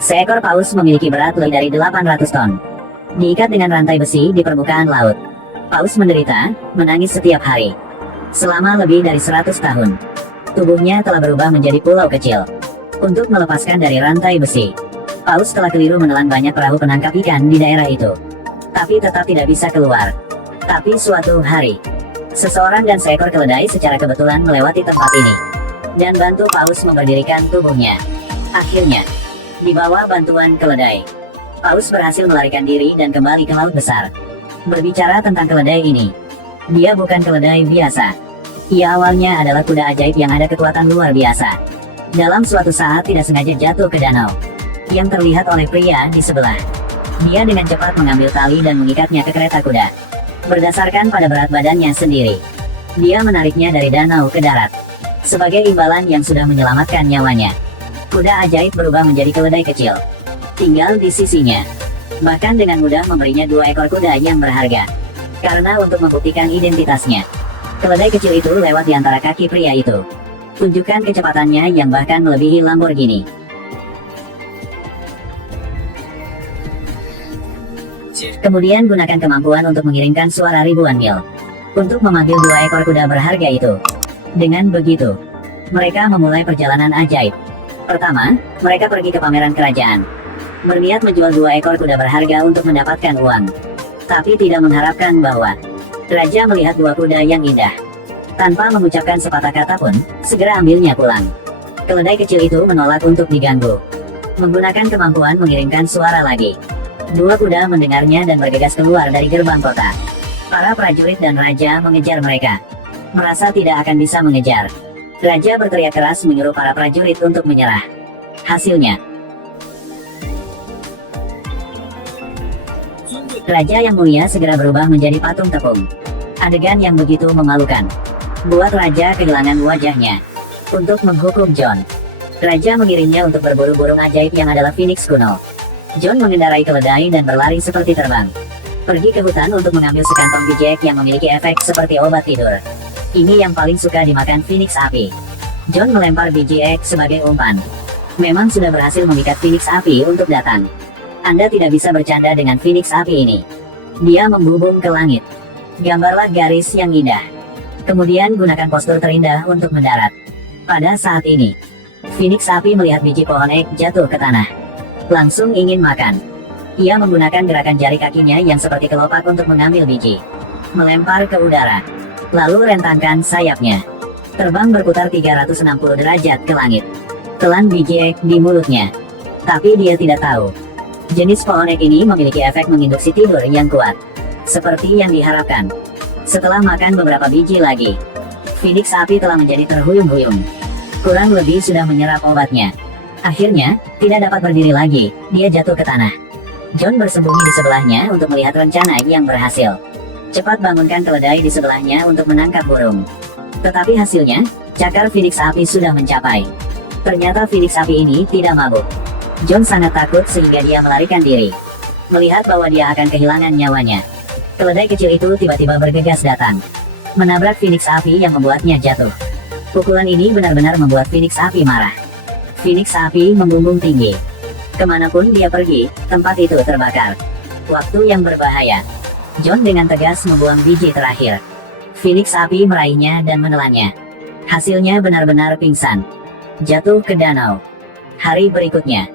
Seekor paus memiliki berat lebih dari 800 ton. Diikat dengan rantai besi di permukaan laut. Paus menderita, menangis setiap hari. Selama lebih dari 100 tahun. Tubuhnya telah berubah menjadi pulau kecil. Untuk melepaskan dari rantai besi, paus telah keliru menelan banyak perahu penangkap ikan di daerah itu. Tapi tetap tidak bisa keluar. Tapi suatu hari, seseorang dan seekor keledai secara kebetulan melewati tempat ini. Dan bantu paus memberdirikan tubuhnya. Akhirnya, di bawah bantuan keledai, paus berhasil melarikan diri dan kembali ke laut besar. Berbicara tentang keledai ini, dia bukan keledai biasa. Ia awalnya adalah kuda ajaib yang ada kekuatan luar biasa. Dalam suatu saat tidak sengaja jatuh ke danau, yang terlihat oleh pria di sebelah. Dia dengan cepat mengambil tali dan mengikatnya ke kereta kuda. Berdasarkan pada berat badannya sendiri, dia menariknya dari danau ke darat. Sebagai imbalan yang sudah menyelamatkan nyawanya, kuda ajaib berubah menjadi keledai kecil. Tinggal di sisinya. Bahkan dengan mudah memberinya 2 ekor kuda yang berharga. Karena untuk membuktikan identitasnya, keledai kecil itu lewat di antara kaki pria itu. Tunjukkan kecepatannya yang bahkan melebihi Lamborghini. Kemudian gunakan kemampuan untuk mengirimkan suara ribuan mil. Untuk memanggil 2 ekor kuda berharga itu. Dengan begitu, mereka memulai perjalanan ajaib. Pertama, mereka pergi ke pameran kerajaan. Berniat menjual 2 ekor kuda berharga untuk mendapatkan uang. Tapi tidak mengharapkan bahwa raja melihat 2 kuda yang indah. Tanpa mengucapkan sepatah kata pun, segera ambilnya pulang. Keledai kecil itu menolak untuk diganggu. Menggunakan kemampuan mengirimkan suara lagi. 2 kuda mendengarnya dan bergegas keluar dari gerbang kota. Para prajurit dan raja mengejar mereka. Merasa tidak akan bisa mengejar, raja berteriak keras menyuruh para prajurit untuk menyerah. Hasilnya, raja yang mulia segera berubah menjadi patung tepung. Adegan yang begitu memalukan buat raja kehilangan wajahnya. Untuk menghukum John, raja mengirimnya untuk berburu burung ajaib yang adalah Phoenix kuno. John mengendarai keledai dan berlari seperti terbang. Pergi ke hutan untuk mengambil sekantong biji ek yang memiliki efek seperti obat tidur. Ini yang paling suka dimakan Phoenix api. John melempar biji ek sebagai umpan. Memang sudah berhasil memikat Phoenix api untuk datang. Anda tidak bisa bercanda dengan Phoenix api ini. Dia membubung ke langit. Gambarlah garis yang indah. Kemudian gunakan postur terindah untuk mendarat. Pada saat ini, Phoenix api melihat biji pohon ek jatuh ke tanah. Langsung ingin makan. Ia menggunakan gerakan jari kakinya yang seperti kelopak untuk mengambil biji. Melempar ke udara. Lalu rentangkan sayapnya. Terbang berputar 360 derajat ke langit. Telan biji ek di mulutnya. Tapi dia tidak tahu. Jenis pohon ek ini memiliki efek menginduksi tidur yang kuat. Seperti yang diharapkan. Setelah makan beberapa biji lagi, Phoenix api telah menjadi terhuyung-huyung. Kurang lebih sudah menyerap obatnya. Akhirnya, tidak dapat berdiri lagi, dia jatuh ke tanah. John bersembunyi di sebelahnya untuk melihat rencana yang berhasil. Cepat bangunkan keledai di sebelahnya untuk menangkap burung. Tetapi hasilnya, cakar Phoenix api sudah mencapai. Ternyata Phoenix api ini tidak mabuk. John sangat takut sehingga dia melarikan diri. Melihat bahwa dia akan kehilangan nyawanya, keledai kecil itu tiba-tiba bergegas datang. Menabrak Phoenix api yang membuatnya jatuh. Pukulan ini benar-benar membuat Phoenix api marah. Phoenix api membumbung tinggi. Kemanapun dia pergi, tempat itu terbakar. Waktu yang berbahaya. John dengan tegas membuang biji terakhir. Phoenix api meraihnya dan menelannya. Hasilnya benar-benar pingsan. Jatuh ke danau. Hari berikutnya,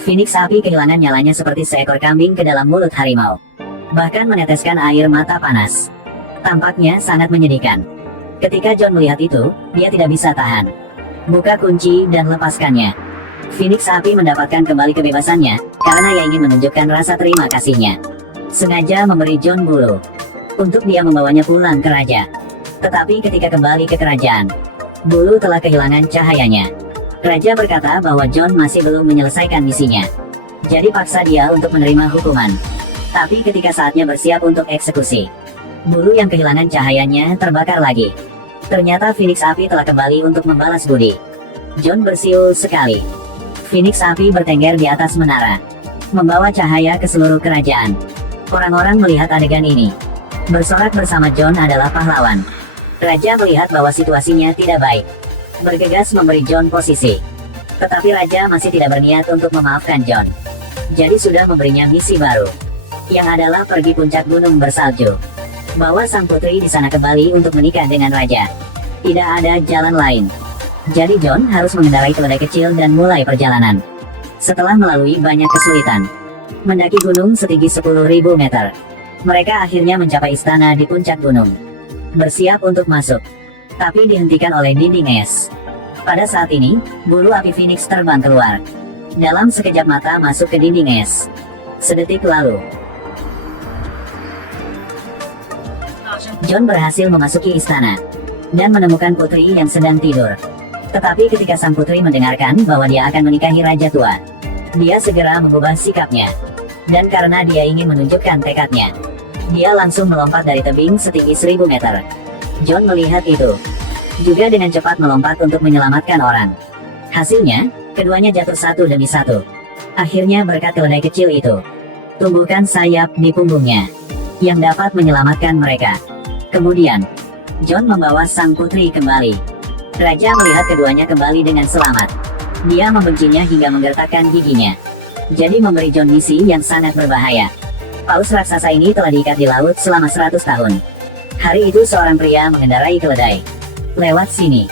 Phoenix api kehilangan nyalanya seperti seekor kambing ke dalam mulut harimau. Bahkan meneteskan air mata panas. Tampaknya sangat menyedihkan. Ketika John melihat itu, dia tidak bisa tahan. Buka kunci dan lepaskannya. Phoenix api mendapatkan kembali kebebasannya, karena ia ingin menunjukkan rasa terima kasihnya. Sengaja memberi John bulu. Untuk dia membawanya pulang ke raja. Tetapi ketika kembali ke kerajaan, bulu telah kehilangan cahayanya. Raja berkata bahwa John masih belum menyelesaikan misinya. Jadi paksa dia untuk menerima hukuman. Tapi ketika saatnya bersiap untuk eksekusi, bulu yang kehilangan cahayanya terbakar lagi. Ternyata Phoenix api telah kembali untuk membalas budi. John bersiul sekali. Phoenix api bertengger di atas menara, membawa cahaya ke seluruh kerajaan. Orang-orang melihat adegan ini. Bersorak bersama John adalah pahlawan. Raja melihat bahwa situasinya tidak baik. Bergegas memberi John posisi. Tetapi raja masih tidak berniat untuk memaafkan John. Jadi sudah memberinya misi baru, yang adalah pergi puncak gunung bersalju. Bawa sang putri di sana kembali untuk menikah dengan raja. Tidak ada jalan lain. Jadi John harus mengendarai keledai kecil dan mulai perjalanan. Setelah melalui banyak kesulitan, mendaki gunung setinggi 10.000 meter, mereka akhirnya mencapai istana di puncak gunung. Bersiap untuk masuk, tapi dihentikan oleh dinding es. Pada saat ini, bulu api Phoenix terbang keluar. Dalam sekejap mata masuk ke dinding es. Sedetik lalu, John berhasil memasuki istana dan menemukan putri yang sedang tidur. Tetapi ketika sang putri mendengarkan bahwa dia akan menikahi raja tua, dia segera mengubah sikapnya. Dan karena dia ingin menunjukkan tekadnya, dia langsung melompat dari tebing setinggi 1000 meter. John melihat itu, juga dengan cepat melompat untuk menyelamatkan orang. Hasilnya, keduanya jatuh satu demi satu. Akhirnya berkat keledai kecil itu, tumbuhkan sayap di punggungnya, yang dapat menyelamatkan mereka. Kemudian, John membawa sang putri kembali. Raja melihat keduanya kembali dengan selamat. Dia membencinya hingga menggertakkan giginya. Jadi memberi John misi yang sangat berbahaya. Paus raksasa ini telah diikat di laut selama 100 tahun. Hari itu seorang pria mengendarai keledai lewat sini.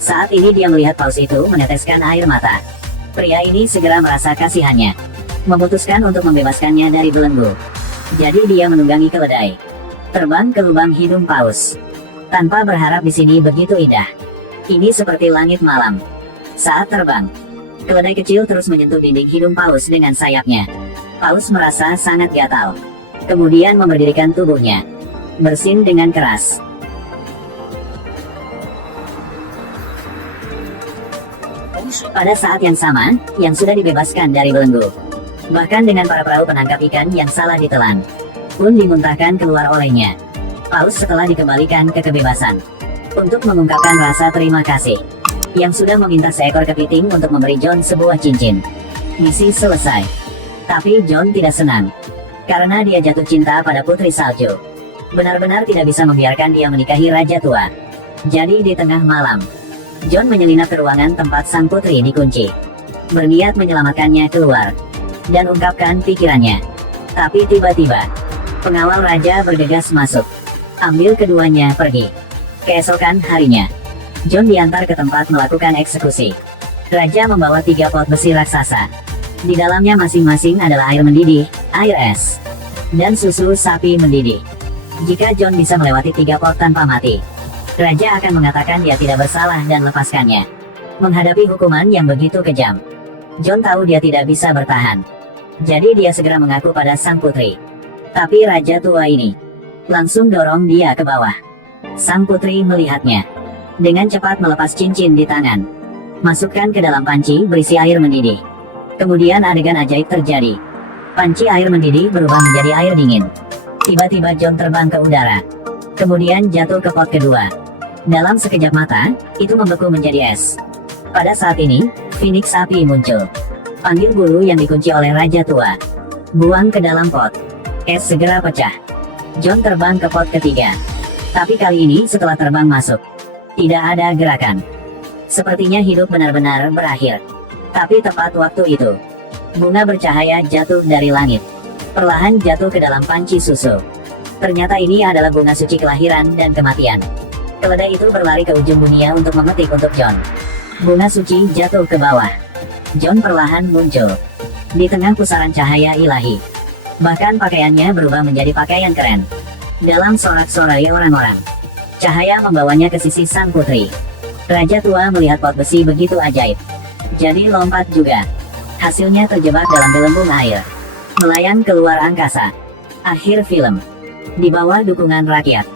Saat ini dia melihat paus itu meneteskan air mata. Pria ini segera merasa kasihannya, memutuskan untuk membebaskannya dari belenggu. Jadi dia menunggangi keledai, terbang ke lubang hidung paus, tanpa berharap di sini begitu indah. Ini seperti langit malam. Saat terbang, keledai kecil terus menyentuh dinding hidung paus dengan sayapnya. Paus merasa sangat gatal. Kemudian memberdirikan tubuhnya, bersin dengan keras. Pada saat yang sama, yang sudah dibebaskan dari belenggu, bahkan dengan para perahu penangkap ikan yang salah ditelan, pun dimuntahkan keluar olehnya. Paus setelah dikembalikan ke kebebasan, untuk mengungkapkan rasa terima kasih, yang sudah meminta seekor kepiting untuk memberi John sebuah cincin. Misi selesai. Tapi John tidak senang, karena dia jatuh cinta pada putri salju. Benar-benar tidak bisa membiarkan dia menikahi raja tua. Jadi di tengah malam, John menyelinap ke ruangan tempat sang putri dikunci, berniat menyelamatkannya keluar, dan ungkapkan pikirannya. Tapi tiba-tiba, pengawal raja bergegas masuk, ambil keduanya pergi. Keesokan harinya, John diantar ke tempat melakukan eksekusi. Raja membawa 3 pot besi raksasa. Di dalamnya masing-masing adalah air mendidih, air es, dan susu sapi mendidih. Jika John bisa melewati 3 pot tanpa mati, Raja akan mengatakan dia tidak bersalah dan lepaskannya. Menghadapi hukuman yang begitu kejam, John tahu dia tidak bisa bertahan. Jadi dia segera mengaku pada sang putri. Tapi raja tua ini langsung dorong dia ke bawah. Sang putri melihatnya, dengan cepat melepas cincin di tangan, masukkan ke dalam panci berisi air mendidih. Kemudian adegan ajaib terjadi. Panci air mendidih berubah menjadi air dingin. Tiba-tiba John terbang ke udara, kemudian jatuh ke pot kedua. Dalam sekejap mata, itu membeku menjadi es. Pada saat ini, Phoenix api muncul. Panggil bulu yang dikunci oleh raja tua, buang ke dalam pot. Es segera pecah. John terbang ke pot ketiga. Tapi kali ini setelah terbang masuk, tidak ada gerakan. Sepertinya hidup benar-benar berakhir. Tapi tepat waktu itu, bunga bercahaya jatuh dari langit, perlahan jatuh ke dalam panci susu. Ternyata ini adalah bunga suci kelahiran dan kematian. Keledai itu berlari ke ujung dunia untuk memetik untuk John. Bunga suci jatuh ke bawah. John perlahan muncul di tengah pusaran cahaya ilahi. Bahkan pakaiannya berubah menjadi pakaian keren. Dalam sorak-sorai orang-orang, cahaya membawanya ke sisi sang putri. Raja tua melihat pot besi begitu ajaib, jadi lompat juga. Hasilnya terjebak dalam gelembung air, melayang keluar angkasa. Akhir film. Di bawah dukungan rakyat,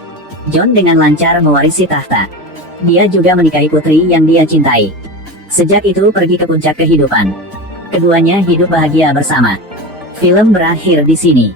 John dengan lancar mewarisi tahta. Dia juga menikahi putri yang dia cintai. Sejak itu pergi ke puncak kehidupan. Keduanya hidup bahagia bersama. Film berakhir di sini.